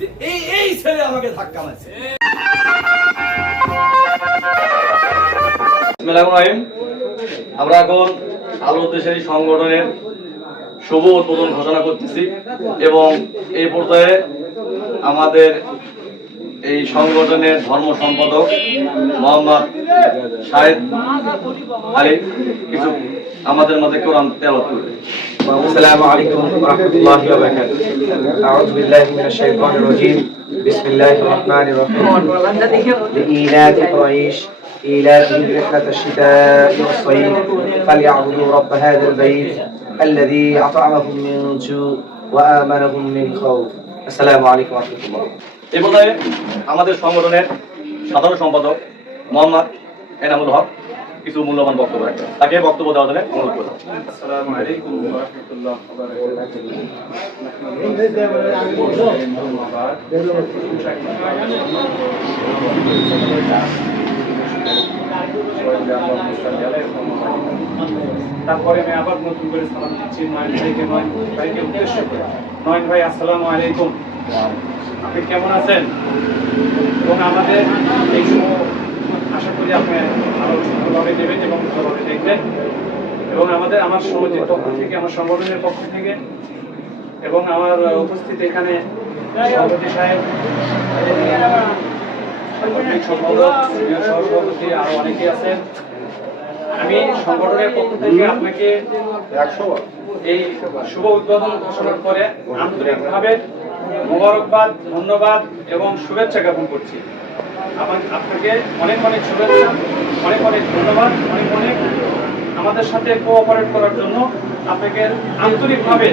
যে এই ছেলে আমাকে ধাক্কা মারছে। আমরা এখন আলো দেশের সংগঠনের শুভ উদ্বোধন ঘোষণা করতেছি এবং এই পর্যায়ে আমাদের এই সংগঠনের ধর্ম সম্পাদক মোহাম্মদ শাহেদ আলী কিছু আমাদের মাঝে কোরআন তেলাওয়াত করবে। السلام عليكم ورحمة الله وبركاته. أعوذ بالله من الشيطان الرجيم. بسم الله الرحمن الرحيم. لإيلاف قريش إيلافهم رحلة الشتاء والصيف فليعبدوا رب هذا البيت الذي أطعمهم من جوع وآمنهم من خوف. السلام عليكم ورحمة الله. এই পর্যায়ে আমাদের সংগঠনের সাধারণ সম্পাদক মোহাম্মদ এনামুল হক কিছু মূল্যবান বক্তব্য রাখবেন, তাকে বক্তব্য দেওয়ার জন্য অনুরোধ করব। আসসালামু আলাইকুম ওয়া রাহমাতুল্লাহি ওয়া বারাকাতুহু। তারপরে আমি আবার নতুন করে সালাম দিচ্ছি নয়ন ভাইকে উদ্দেশ্য করে। নয়ন ভাই আসসালামু আলাইকুম, আপনি কেমন আছেন? এবং আমাদের এই সময় আশা করি আপনি আরো সুন্দরভাবে দেবেন এবং ভালোভাবে দেখবেন এবং আমার সমাজের পক্ষ থেকে, আমার সংগঠনের পক্ষ থেকে এবং আমার উপস্থিত এখানে সভাপতি সাহেব, সম্পাদক, সহসভাপতি আরো অনেকে আছেন। আমি সংগঠনের পক্ষ থেকে আপনাকে এই শুভ উদ্বোধন ঘোষণার পরে আন্তরিকভাবে মোবারকবাদ, ধন্যবাদ এবং শুভেচ্ছা জ্ঞাপন করছি। আপনাকে অনেক অনেক শুভেচ্ছা, অনেক অনেক ধন্যবাদ, অনেক অনেক আমাদের সাথে কোঅপারেট করার জন্য আপনাকে আন্তরিকভাবে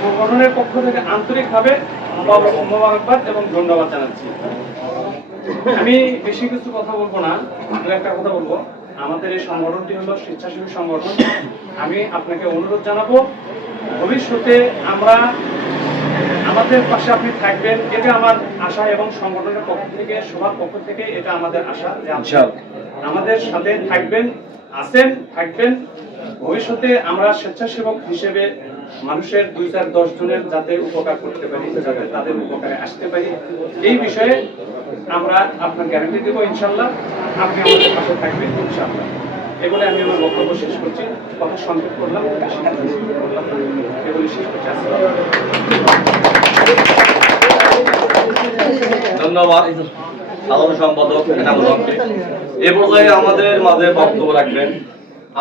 সংগঠনের পক্ষ থেকে আন্তরিকভাবে মোবারকবাদ এবং ধন্যবাদ জানাচ্ছি। আমি বেশি কিছু কথা বলবো না, দু একটা কথা বলবো। আমাদের এই সংগঠনটি হলো স্বেচ্ছাসেবী সংগঠন। আমি আপনাকে অনুরোধ জানাবো ভবিষ্যতে আমাদের পাশে আপনি থাকবেন, এটা আমার আশা এবং সংগঠনের পক্ষ থেকে, সবার পক্ষ থেকে এটা আমাদের আশা যে আমাদের সাথে থাকবেন ভবিষ্যতে আমরা স্বেচ্ছাসেবক হিসেবে মানুষের 2-4-10 জনের যাতে উপকার করতে পারি, যাতে তাদের উপকারে আসতে পারি, এই বিষয়ে আমরা আপনার গ্যারান্টি দেবো ইনশাল্লাহ। আপনি আমাদের পাশে থাকবেন ইনশাল্লাহ। এগুলো আমি আমার বক্তব্য শেষ করছি, কথা সংক্ষেপ করলাম, এগুলি শেষ করছি। ধন্যবাদ সাধারণ সম্পাদক এনামুল হককে। এ পর্যায়ে আমাদের মাঝে বক্তব্য রাখবেন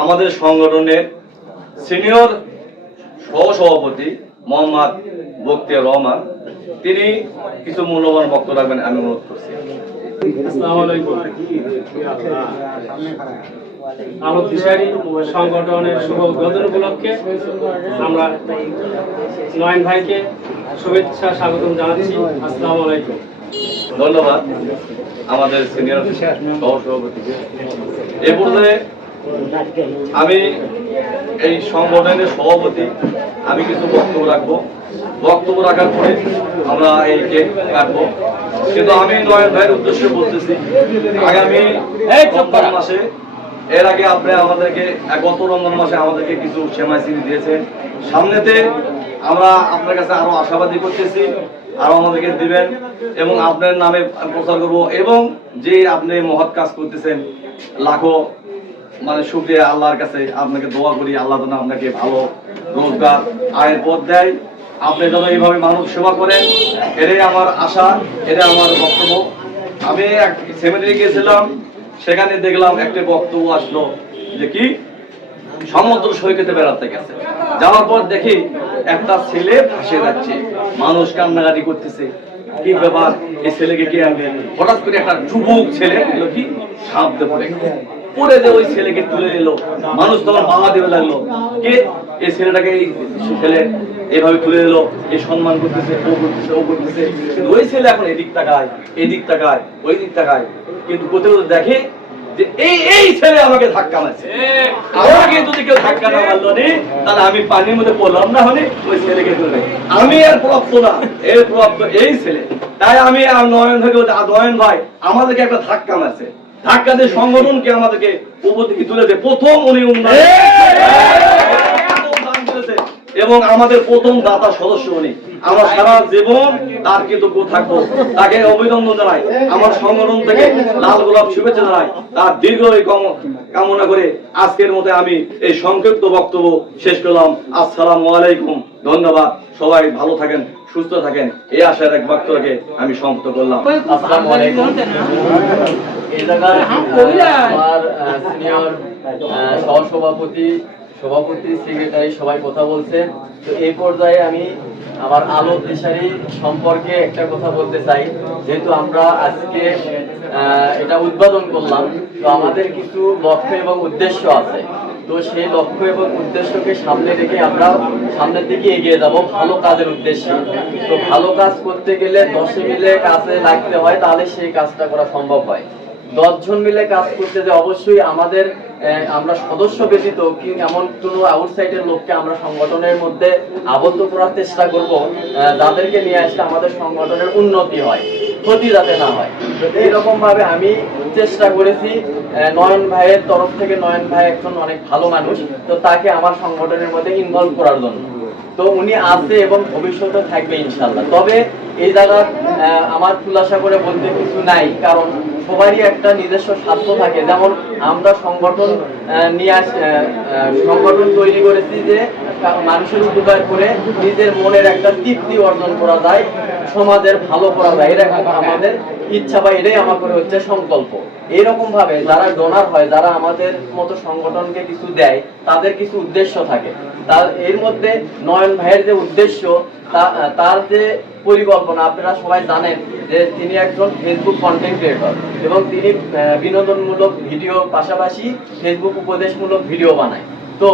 আমাদের সংগঠনের সিনিয়র সহসভাপতি মোহাম্মদ বখতিয়ার রহমান, তিনি কিছু মূল্যবান বক্তব্য রাখবেন, আমি অনুরোধ করছি। আসসালামু আলাইকুম। আলো দিশারি সংগঠনের শুভ উদ্বোধন উপলক্ষে আমরা নয়ন ভাইকে শুভেচ্ছা স্বাগতম জানাচ্ছি। আসসালামু আলাইকুম। ধন্যবাদ আমাদের সিনিয়র সহসভাপতিকে। এ পর্যায়ে আমি এই সংগঠনের সভাপতি, আমি কিছু বক্তব্য রাখবো। বক্তব্য রাখার পরে আমরা এই কেক কাটবো। কিন্তু আমি নয়ন ভাইয়ের উদ্দেশ্যে বলতেছি, আগামী রমজান মাসে, এর আগে আপনি আমাদেরকে গত রমজান মাসে আমাদেরকে কিছু সেমাই চিনি দিয়েছেন। সামনেতে আমরা আপনার কাছে আরো আশাবাদী করতেছি, আরো আমাদেরকে দিবেন এবং আপনার নামে প্রচার করব এবং যে আপনি মহৎ কাজ করতেছেন, লাখো শুকরিয়া আল্লাহর কাছে আপনাকে দোয়া করি, আল্লাহ যেন আপনাকে ভালো রোজগার আয়ের পথ দেয়। আপনি যেন এইভাবে মানব সেবা করেন, এটাই আমার আশা, এটাই আমার বক্তব্য। আমি এক সেমিনারে গিয়েছিলাম, সেখানে দেখলাম একটা বক্তব্য আসলো যে কি সমুদ্র সৈকতে বেড়াতে গেছে, যাওয়ার পর দেখি একটা ছেলে ভাসে যাচ্ছে, মানুষ কান্নাকাটি করতেছে, কি ব্যাপার, এই ছেলেকে কে আনবে? হঠাৎ করে একটা যুবক ছেলে কি সাপ দিয়ে পড়ে যে ওই ছেলেকে তুলে নিল, মানুষ তোমার বাবা দেবে লাগলো, কে এই ছেলেটাকে, এই ছেলে এভাবে তুলে নিল, এই সম্মান করতেছে, ও করতেছে, কিন্তু ওই ছেলে এখন এদিক তাকায়, ওই দিক তাকায়, কিন্তু কোথাও দেখে যে এই ছেলে আমাকে ধাক্কা মারছে। আমাকে যদি কেউ ধাক্কা না মারলো নি, তাহলে আমি পানির মধ্যে পড়লাম না, হলে ওই ছেলেকে তুলে, আমি এর প্রাপ্ত না, এর প্রাপ্ত এই ছেলে। তাই আমি আর নয়ন ভাইকে, নয়ন ভাই আমাদেরকে একটা ধাক্কা মারছে, ধাক্কা দিয়ে সংগঠনকে আমাদেরকে উপর দিকে তুলেছে। প্রথম উনি উন্নয়ন এবং আমাদের প্রথম দাতা সদস্য উনি। আমরা সারা জীবন তার কৃতজ্ঞ থাকবো, তাকে অভিনন্দন জানাই, আমার সংগঠন থেকে লাল গোলাপ শুভেচ্ছা জানাই, তার দীর্ঘ কামনা করে আজকের মতো আমি এই সংক্ষিপ্ত বক্তব্য শেষ করলাম। আসসালামু আলাইকুম, ধন্যবাদ, সবাই ভালো থাকেন, সুস্থ থাকেন, এই আশার এক বক্তব্যকে আমি সমাপ্ত করলাম। আসসালামু আলাইকুম। এই জায়গায় আমার সিনিয়র সহসভাপতি, সভাপতি, সেক্রেটারি সবাই কথা বলছেন। তো এই পর্যায়ে আমি আমার আলো দিশারি সম্পর্কে একটা কথা বলতে চাই। যেহেতু আমরা আজকে এটা উদ্বোধন করলাম, তো আমাদের কিছু লক্ষ্য এবং উদ্দেশ্য আছে। তো সেই লক্ষ্য এবং উদ্দেশ্যকে সামনে রেখে আমরা সামনের দিকে এগিয়ে যাব ভালো কাজের উদ্দেশ্যে। তো ভালো কাজ করতে গেলে 10 মিলে কাজে লাগতে হয়, তাহলে সেই কাজটা করা সম্ভব হয়। 10 জন মিলে কাজ করতে যে অবশ্যই আমাদের আমরা সদস্য ব্যতীত কি এমন কোনো আউটসাইডের লোককে আমরা সংগঠনের মধ্যে আবদ্ধ করার চেষ্টা করব, যাদেরকে নিয়ে আসলে আমাদের সংগঠনের উন্নতি হয়, ক্ষতি যাতে না হয়। তো এইরকম ভাবে আমি চেষ্টা করেছি। নয়ন ভাইয়ের তরফ থেকে, নয়ন ভাই একজন অনেক ভালো মানুষ, তো তাকে আমার সংগঠনের মধ্যে ইনভলভ করার জন্য। তো উনি আছে এবং ভবিষ্যতে থাকবে ইনশাল্লাহ। তবে এই জায়গা আমার খুলাসা করে বলতে কিছু নাই, কারণ সবারই একটা নিজস্ব স্বার্থ থাকে। যেমন আমরা সংগঠন নিয়ে সংগঠন তৈরি করেছি যে মানুষের উপকার করে নিজের মনের একটা তৃপ্তি অর্জন করা যায়, সমাজের ভালো করা যায়, এটা আমাদের ইচ্ছা বা এটাই আমাদের হচ্ছে সংকল্প। এরকম ভাবে যারা ডোনার হয়, যারা আমাদের মতো সংগঠনকে কিছু দেয়, তাদের কিছু উদ্দেশ্য থাকে। তার এর মধ্যে নয়ন ভাইয়ের যে উদ্দেশ্য, তার যে পরিকল্পনা, আপনারা সবাই জানেন যে তিনি একজন ফেসবুক কন্টেন্ট ক্রিয়েটর এবং তিনি বিনোদনমূলক ভিডিও পাশাপাশি ফেসবুক উপদেশমূলক ভিডিও বানায়। তো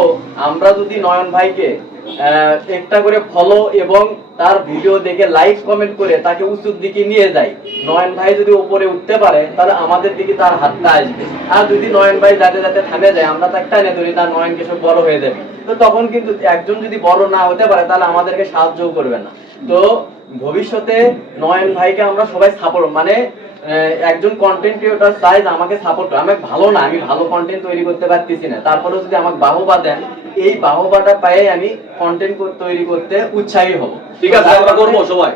আমরা যদি নয়ন ভাইকে একটা করে ফলো এবং তার ভিডিও দেখে লাইক কমেন্ট করে তাকে উঁচুর দিকে নিয়ে যাই, নয়ন ভাই যদি উপরে উঠতে পারে তাহলে আমাদের দিকে তার হাতটা আসবে। আর যদি নয়ন ভাই যাতে যাতে থামে যায়, আমরা তাকে টানে ধরি, তার নয়ন কিছু বড় হয়ে যাবে। তো তখন কিন্তু একজন যদি বড় না হতে পারে তাহলে আমাদেরকে সাহায্যও করবে না। তো ভবিষ্যতে নয়ন ভাইকে আমরা সবাই সাপোর্ট, মানে একজন কন্টেন্ট ক্রিয়েটর চাই যে আমাকে সাপোর্ট করে। আমি ভালো না, আমি ভালো কন্টেন্ট তৈরি করতে পারতেছি না, তারপরেও যদি আমাকে বাহবা দেন, এই বাহবাটা পায়ে আমি কন্টেন্ট তৈরি করতে উৎসাহী হব। ঠিক আছে, আমরা করবো সবাই।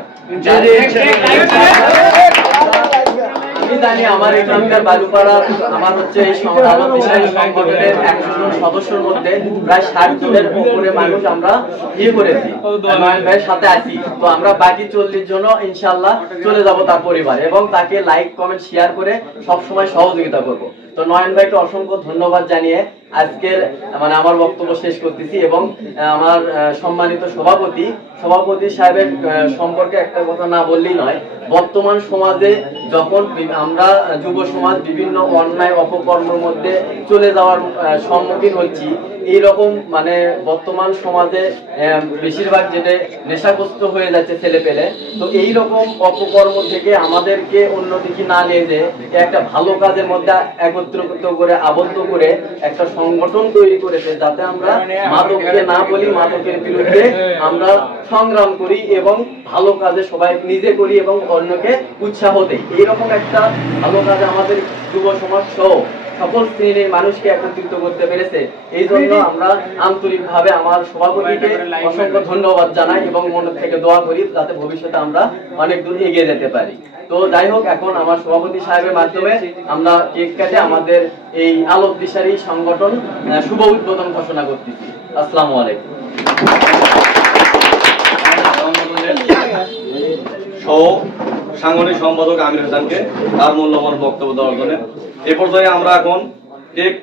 আমি জানি আমার এখানকার বালুপাড়া, আমার হচ্ছে এই সংগঠনের 100 জন সদস্যের মধ্যে প্রায় 60 জনের উপরে মানুষ আমরা করেছি, নয়ন ভাইয়ের সাথে আছি। তো আমরা বাকি 40 জন ইনশাল্লাহ চলে যাব তার পরিবার, এবং তাকে লাইক কমেন্ট শেয়ার করে সবসময় সহযোগিতা করব। তো নয়ন ভাইকে অসংখ্য ধন্যবাদ জানিয়ে আজকের আমার বক্তব্য শেষ করতেছি। এবং আমার সম্মানিত সভাপতি সাহেবের সম্পর্কে একটা কথা না বললেই নয়। বর্তমান সমাজে যখন আমরা যুব সমাজ বিভিন্ন অন্যায় অপকর্মের মধ্যে চলে যাওয়ার সম্মুখীন হচ্ছি, এইরকম বর্তমান সমাজে বেশিরভাগ যেটা নেশাগ্রস্ত হয়ে যাচ্ছে ছেলে পেলে, তো এইরকম অপকর্ম থেকে আমাদেরকে অন্যদিকে না নিয়ে যে একটা ভালো কাজের মধ্যে একত্রিত করে আবদ্ধ করে একটা সংগঠন তৈরি করেছে, যাতে আমরা মাদককে না বলি, মাদকের বিরুদ্ধে আমরা সংগ্রাম করি এবং ভালো কাজে সবাই নিজে করি এবং অন্যকে উৎসাহ দেই। এইরকম একটা ভালো কাজে আমাদের যুব সমাজ সহ সকল শ্রেণীর মানুষকে একত্রিত করতে পেরেছে। এই জন্য আমরা আন্তরিকভাবে আমার সভাপতিকে অসংখ্য ধন্যবাদ জানাই এবং মন থেকে দোয়া করি যাতে ভবিষ্যতে আমরা অনেক দূর এগিয়ে যেতে পারি। তো যাই হোক, এখন আমার সভাপতি সাহেবের মাধ্যমে আমরা কেক কেটে আমাদের এই আলোক দিশারি সংগঠন শুভ উদ্বোধন ঘোষণা করতেছি। আসসালামু আলাইকুম। সাংগঠনিক সম্পাদক আমির হাসানকে তার মূল্যবান বক্তব্য দেওয়ার জন্য এ পর্যায়ে আমরা এখন কেক